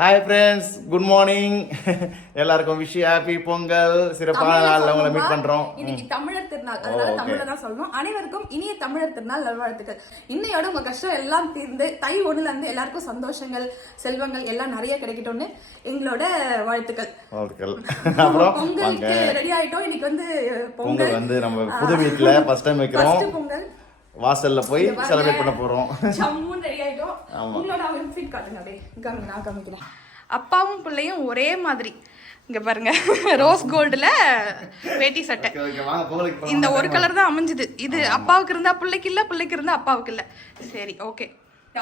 Hi friends good morning எல்லாருக்கும் wish happy Pongal. சிறப்பான நாள்ல உங்களை மீட் பண்றோம். இன்னைக்கு தமிழர் திருநாள். அதனால தமிழ்ல தான் சொல்லணும் அனைவருக்கும் இனிய தமிழர் திருநாள் நல்வாழ்த்துக்கள். இன்னையோட உங்க கஷ்டம் எல்லாம் தீர்ந்து தை ஒண்ணுல இருந்து எல்லாருக்கும் சந்தோஷங்கள் செல்வங்கள் எல்லாம் நிறைய கிடைக்கட்டும்னு எங்களோட வாழ்த்துக்கள். வாழ்த்துக்கள். பொங்கலுக்கு ரெடி ஆயிட்டோம். இன்னைக்கு வந்து பொங்கல் வந்து நம்ம புது வீட்ல ஃபர்ஸ்ட் டைம் வைக்கிறோம். பொங்கல். வாசல்ல போய். செலிப்ரேட் பண்ண போறோம். ஜம்முன்னு ரெடி ஆயிட்டோம். உங்களோட அவுட்ஃபிட் காட்டுங்க அப்படியே. காமிங்க நான் அப்பாவும் பிள்ளையும் ஒரே மாதிரி. இங்க பாருங்க ரோஸ் கோல்டுல வேட்டி சட்டை. இந்த ஒரு கலர் தான் அமைஞ்சது. இது அப்பாவுக்கு இருந்தா பிள்ளைக்கு இல்ல பிள்ளைக்கு இருந்தா அப்பாவுக்கு இல்ல. சரி ஓகே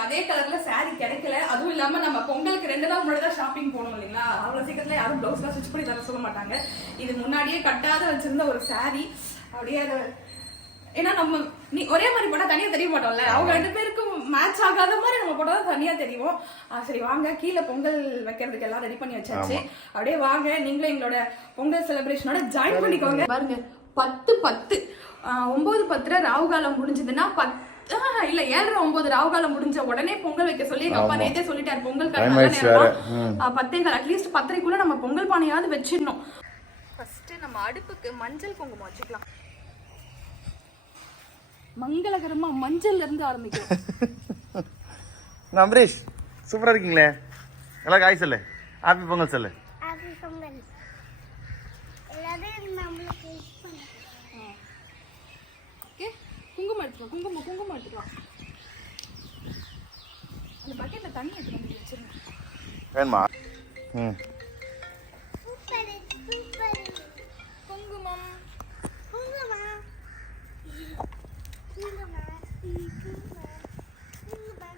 அதே கலர்ல saree கிடைக்கல. அதுவும் இல்லாம நம்ம பொங்கலுக்கு ரெண்டு நாள் முன்னாடி தான் ஷாப்பிங் போனோம் இல்லைங்களா? அவ்வளவு சீக்கிரத்துல யாரும் பிளவுஸ்லாம் ஸ்டிச் பண்ணி தர சொல்ல மாட்டாங்க. இது முன்னாடியே கட்டாத வச்சிருந்த ஒரு saree. அப்படியே ஏன்னா நம்ம நீ ஒரே மாதிரி போட்டா தனியா தெரிய மாட்டோம்ல. அவங்க ரெண்டு பேருக்கும் மேட்ச் ஆகாத மாதிரி நம்ம போட்டா தான் தனியா தெரியும். சரி வாங்க. கீழே பொங்கல் வைக்கிறதுக்கு எல்லாம் ரெடி பண்ணி வச்சாச்சு. அப்படியே வாங்க. நீங்களும் எங்களோட பொங்கல் செலிப்ரேஷனோட ஜாயின் பண்ணிக்கோங்க. பாருங்க. பத்து பத்து. ஒன்பது பத்துல ராவுகாலம் முடிஞ்சதுன்னா பத்து இல்ல ஏழரை ஒன்பது ராவுகாலம் முடிஞ்ச உடனே பொங்கல் வைக்க சொல்லி எங்க அப்பா. நேத்தே சொல்லிட்டாரு. பொங்கல். ஆ, பத்தேகால் அட்லீஸ்ட் பத்தரைக்குள்ள நம்ம பொங்கல் பானையாவது வச்சிடணும். ஃபர்ஸ்ட் நம்ம அடுப்புக்கு மஞ்சள் குங்குமம் வச்சுக்கலாம். மங்களகரமா மஞ்சள்ல இருந்து ஆரம்பிக்கும். நான் அம்பரீஷ் சூப்பரா இருக்கீங்களே? எல்லாரும் காய் சொல்லு. ஹாப்பி பொங்கல். சொல்லு குங்குமம் எடுத்துக்கலாம் குங்குமம் குங்குமம் எடுத்துக்கலாம் அந்த பக்கெட்ல தண்ணி எடுத்து வந்து வச்சிருங்க வேணுமா? ம் சூப்பர் சூப்பர் குங்குமம் குங்குமா குங்குமா குங்குமா குங்குமா குங்குமா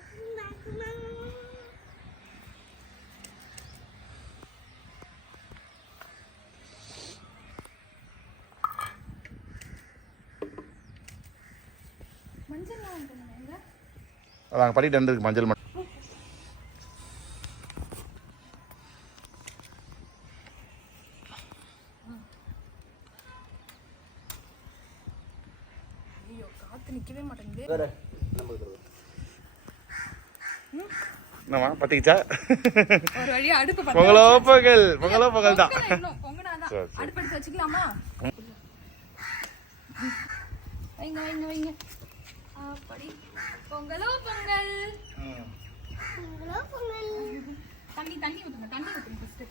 குங்குமா மஞ்சள்லாம் பண்ணுங்க எங்க நாங்கள் படிக்கிட்டு இருக்கு மஞ்சள் மட்டும். ஐயோ காத்து நிக்கவே மாட்டேங்குது. என்னம்மா பத்திக்கிச்சா ஒரு வழியா அடுப்பு பத்த பொங்கலோ பொங்கல் பொங்கலோ பொங்கல் தான். வச்சுக்கலாமா? வைங்க வைங்க வைங்க. அப்படி. பொங்கலோ பொங்கல். பொங்கலோ பொங்கல். தண்ணி தண்ணி ஊத்துங்க தண்ணி ஊத்துங்க ஃபர்ஸ்ட்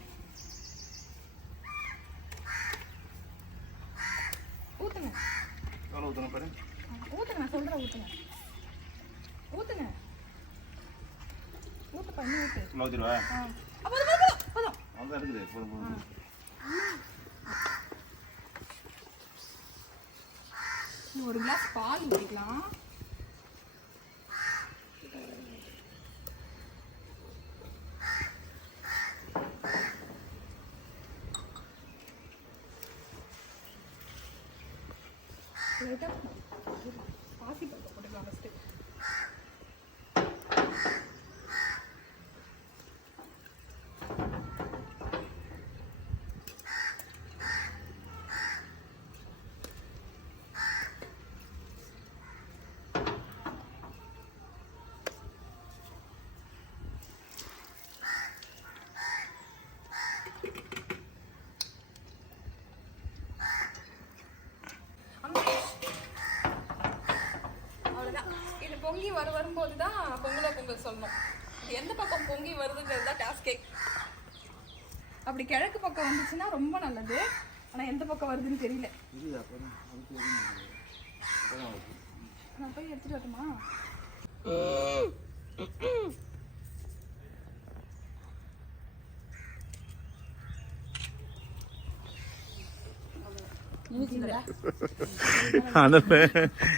ஊத்துங்க. எவ்வளோ ஊற்றணும் பாரு. ஊத்துங்க நான் சொல்றேன் ஊத்துங்க. ஊத்துங்க. ஊத்து பண்ணி ஊத்து. ஆ. அப்ப போதும், போதும், போதும். அவ்வளோதான் இருக்குது. போதும் போதும் ஒரு கிளாஸ் பால் ஊற்றிக்கலாம் பாசி பருப்பு போட்டுக்கலாம் ஃபஸ்ட்டு அவ்வளோதான் இது பொங்கி வர வரும்போது தான் பொங்கலோ பொங்கல் சொல்லணும். எந்த பக்கம் பொங்கி வருதுங்கிறது தான் டாஸ்கே அப்படி கிழக்கு பக்கம் வந்துச்சுன்னா ரொம்ப நல்லது. ஆனால் எந்த பக்கம் வருதுன்னு தெரியல. நான் போய் எடுத்துட்டு வரட்டுமா?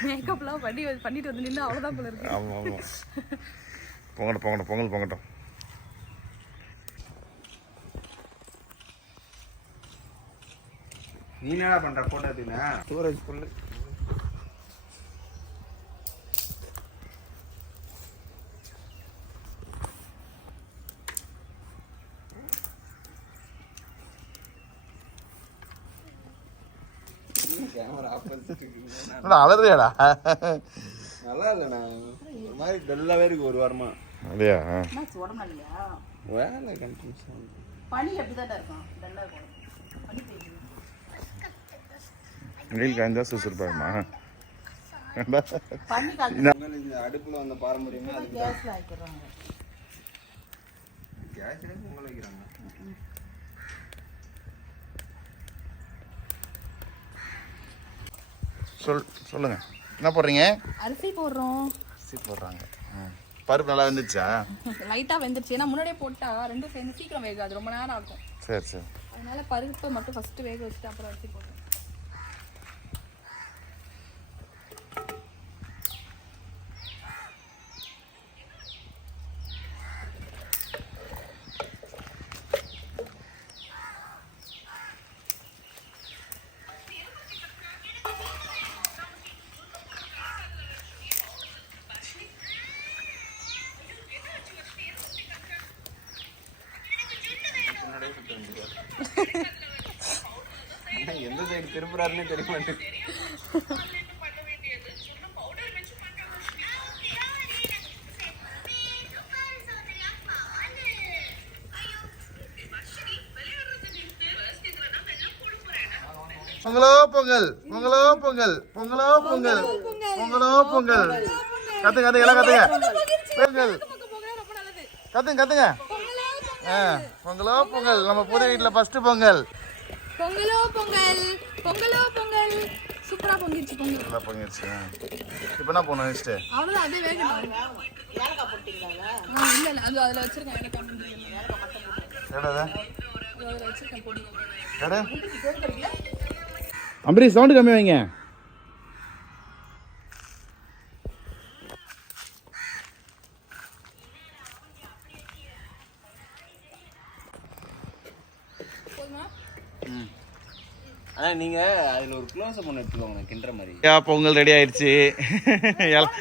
மேக்கப்லாம் பண்ணி பண்ணிட்டு வந்து நின்று அவ்வளோதான் போல இருக்கு. ஆமாம் ஆமாம் பொங்கட்டும் பொங்கட்டும் பொங்கல் பொங்கட்டும். நீ என்னடா பண்ற போட்டோ எடுத்தீங்கன்னா ஸ்டோரேஜ் ஃபுல்லு அலறியாடா? நல்லா இல்லைண்ணா ஒரு மாதிரி டல்லாவே இருக்கு ஒரு வாரமா. அப்படியா? வேலை கண்டினியூஸ் பனி அப்படிதான் இருக்கும்? டல்லா இருக்கும். பனி பெய்யுது. வெயில் காய்ஞ்சா இந்த அடுப்புல வந்த பாரம்பரியமே அது கேஸ்ல ஆக்கிடுறாங்க கேஸ்லயே பொங்கல் வைக்கிறாங்க. சொல் சொல்லுங்க. என்ன போடுறீங்க? அரிசி போடுறோம். அரிசி போடுறாங்க. பருப்பு நல்லா வந்துச்சா லைட்டா வெந்துருச்சு. ஏன்னா முன்னாடியே போட்டா ரெண்டும் சேர்ந்து சீக்கிரம் வேகாது. ரொம்ப நேரம் ஆகும். சரி சரி. அதனால பருப்பை மட்டும் ஃபர்ஸ்ட் வேக வச்சுட்டு அப்புறம் அரிசி போடுறோம். எந்த சைடு திருப்புறாருன்னு தெரிய மாட்டேங்குது. பொங்கலோ பொங்கல் பொங்கலோ பொங்கல் பொங்கலோ பொங்கல் பொங்கலோ பொங்கல். கத்துங்க கத்துங்க எல்லாம் கத்துங்க. பொங்கல். கத்துங்க கத்துங்க. ஆ பொங்கலோ பொங்கல். நம்ம புது வீட்டில் ஃபர்ஸ்ட் பொங்கல். பொங்கலோ பொங்கல். பொங்கலோ பொங்கல். சூப்பரா பொங்கிடுச்சு பொங்கல். நல்லா பொங்கிடுச்சு இப்போ என்ன போகணும் நெக்ஸ்ட்டு அவ்வளவுதான் அதே வேகணும் ஆ, இல்ல இல்ல. அது அதுல வச்சிருக்கேன் ஏலக்காய். எடாது அது? வச்சிருக்கேன் பொடி. எடு அம்பரீஷ் சவுண்டு கம்மி வைங்க போதுமா ஆனா நீங்க அதுல ஒரு க்ளோஸ் அப் ஒன்று எடுத்துக்கோங்க கிண்டுற மாதிரி. யா பொங்கல் ரெடி ஆயிடுச்சு. எல்லாம்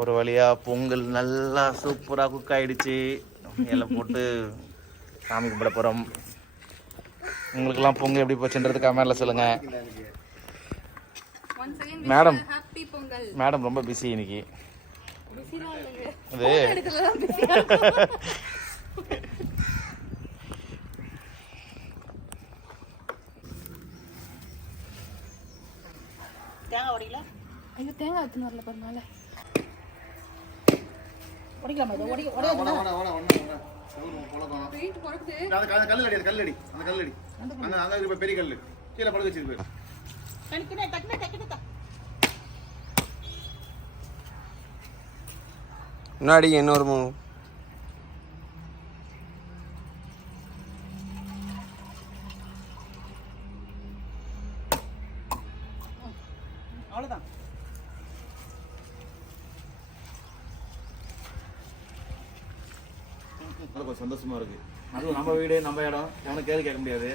ஒரு வழியா பொங்கல் நல்லா சூப்பராக குக் ஆயிடுச்சு. எல்லாம் போட்டு சாமி கும்பிட போகிறோம் உங்களுக்கெல்லாம் பொங்கல் எப்படி போச்சுன்றது கமெண்ட்ல சொல்லுங்க. மேடம் ஹாப்பி பொங்கல் மேடம் ரொம்ப பிஸி இன்னைக்கு அது எடுக்கிறதா பிஸியா ஐயோ தேங்காய் எடுத்துன்னு வரல பாருங்க உடைக்கலாமா இதை? குறைக்குது. கல்லடி அந்த கல்லடி அந்த கல்லடி. அந்த பெரிய கல்லு. கீழே படுக்க வச்சிருக்கு முன்னாடி இன்னொரு சந்தோஷமா இருக்கு. அதுவும் நம்ம வீடு நம்ம இடம். எவனும் கேள்வி கேட்க முடியாது.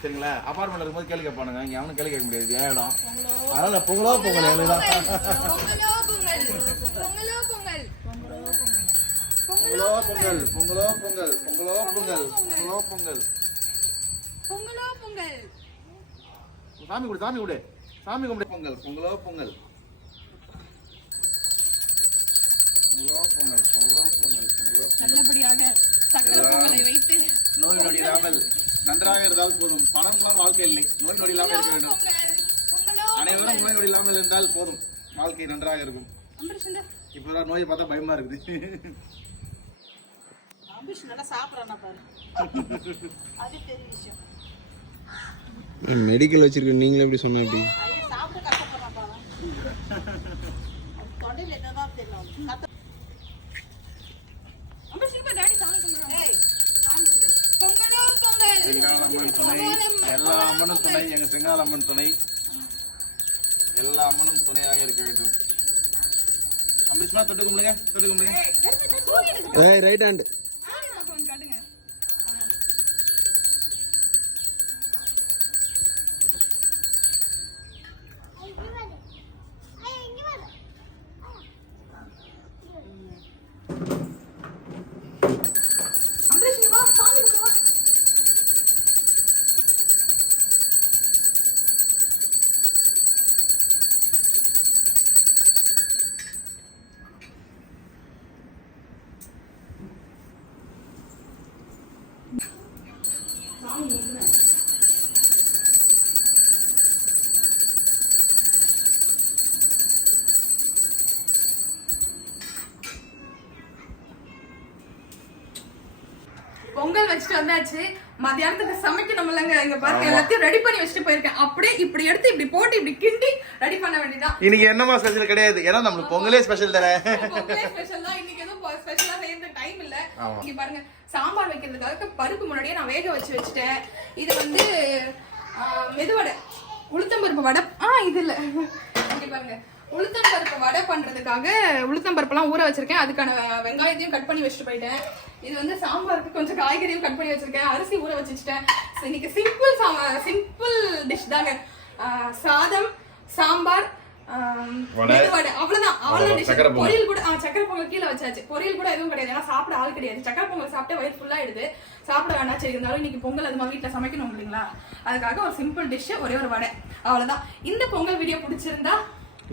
சரிங்களா? அபார்ட்மெண்ட்ல இருக்கும்போது கேள்வி கேட்பானுங்க. இங்க எவனும் கேள்வி கேட்க முடியாது. என் இடம். அதனால பொங்கலோ பொங்கல் எங்களுக்கு தான். பொங்கலோ பொங்கல் பொங்கலோ பொங்கல் பொங்கலோ பொங்கல் பொங்கலோ பொங்கல் பொங்கலோ பொங்கல் சாமி கொடு சாமி கொடு சாமி கும்பிடு. பொங்கல் பொங்கலோ பொங்கல் பொங்கலோ பொங்கல் பொங்கலோ பொங்கல் பொங்கலோ நல்லபடியாக சக்கரை பொங்கலை வைத்து நோய் நொடி இல்லாமல் நன்றாக இருந்தால் போதும். பணம்லாம் வாழ்க்கை இல்லை. நோய் நொடி இல்லாமல் இருக்க வேண்டும். அனைவரும் நோய் நொடி இல்லாமல் இருந்தால் போதும். வாழ்க்கை நன்றாக இருக்கும். அம்பரீஷ் இந்த இப்போ நோயை பார்த்தா பயமா இருக்குது. மெடிக்கல் வச்சிருக்க நீங்களே எப்படி சொன்ன எப்படி அம்பரீஷ் இப்ப டாடி சாமி கும்பிடுறாங்க பொங்கலோ பொங்கல் அம்மன் துணை எல்லா அம்மனும் துணை எங்க செங்கால் அம்மன் துணை. எல்லா அம்மனும் துணையாக இருக்க வேண்டும். அம்பரீஷ்மா தொட்டு கும்பிடுங்க தொட்டு கும்பிடுங்க ஏய் ரைட் ஹேண்ட் மத்தியானத்துக்கு சமைக்கணும் இல்லைங்க இங்க பாருங்க எல்லாத்தையும் ரெடி பண்ணி வச்சுட்டு போயிருக்கேன். அப்படியே இப்படி எடுத்து இப்படி போட்டு இப்படி கிண்டி ரெடி பண்ண வேண்டியதான் இன்னைக்கு என்னமா ஸ்பெஷல் கிடையாது. ஏன்னா நம்மளுக்கு பொங்கலே ஸ்பெஷல் தானே. பொங்கலே ஸ்பெஷல் தான். இன்னைக்கு எதுவும் ஸ்பெஷலா செய்யற டைம் இல்ல. இங்க பாருங்க சாம்பார் வைக்கிறதுக்காக பருப்பு முன்னாடியே நான் வேக வச்சு வச்சுட்டேன். இது வந்து மெதுவடை. உளுத்தம் பருப்பு வடை. ஆ இது இல்ல. இங்க பாருங்க. உளுத்தம் பருப்பு வடை பண்றதுக்காக உளுத்தம் பருப்புலாம் ஊற வச்சிருக்கேன். அதுக்கான வெங்காயத்தையும் கட் பண்ணி வச்சுட்டு போயிட்டேன். இது வந்து சாம்பாருக்கு கொஞ்சம் காய்கறியும் கட் பண்ணி வச்சிருக்கேன். அரிசி ஊற வச்சு வச்சுட்டேன் இன்னைக்கு சிம்பிள் சிம்பிள் டிஷ் தாங்க. சாதம் சாம்பார் அவ்வளவுதான். அவ்வளவுதான். பொரியல் கூட சக்கரை பொங்கல் கீழே வச்சாச்சு. பொரியல் கூட எதுவும் கிடையாது. ஏன்னா சாப்பிட ஆள் கிடையாது. சக்கரை பொங்கல் சாப்பிட்டா வயிறு ஃபுல்லா ஆயிடுது. சாப்பிட வேணாம். சரி இருந்தாலும் இன்னைக்கு பொங்கல் அது மாதிரி வீட்டுல சமைக்கணும் இல்லைங்களா? அதுக்காக ஒரு சிம்பிள் டிஷ் ஒரே ஒரு வடை. அவ்வளவுதான். இந்த பொங்கல் வீடியோ பிடிச்சிருந்தா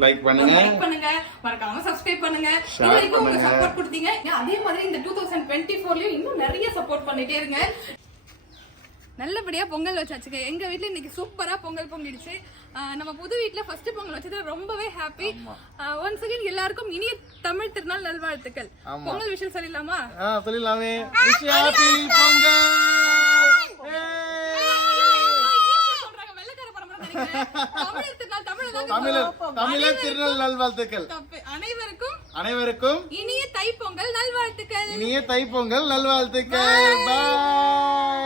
லைக் பண்ணுங்க. லைக் பண்ணுங்க. மறக்காம சப்ஸ்கிரைப் பண்ணுங்க. இது வரைக்கும் உங்க. சப்போர்ட் கொடுத்தீங்க. அதே மாதிரி இந்த டூ தௌசண்ட் டுவெண்ட்டி ஃபோர்லயும் இன்னும் நிறைய சப்போர்ட் பண்ணிட்டே இருங்க. நல்லபடியா பொங்கல் வச்சாச்சுங்க. எங்க வீட்ல இன்னைக்கு சூப்பரா பொங்கல் பொங்கிடுச்சு. நம்ம புது வீட்ல ஃபர்ஸ்ட் பொங்கல் வச்சது ரொம்பவே ஹாப்பி ஒன்ஸ் அகைன் எல்லாருக்கும் இனிய தமிழ் திருநாள் நல்வாழ்த்துக்கள். பொங்கல் விஷயம் சொல்லிடலாமா? சொல்லிடலாமே. பொங்கல். தமிழர் தமிழர் திருநாள் நல்வாழ்த்துக்கள். அனைவருக்கும் அனைவருக்கும் இனிய தைப்பொங்கல் நல்வாழ்த்துக்கள். இனிய தைப்பொங்கல் நல்வாழ்த்துக்கள். பாய்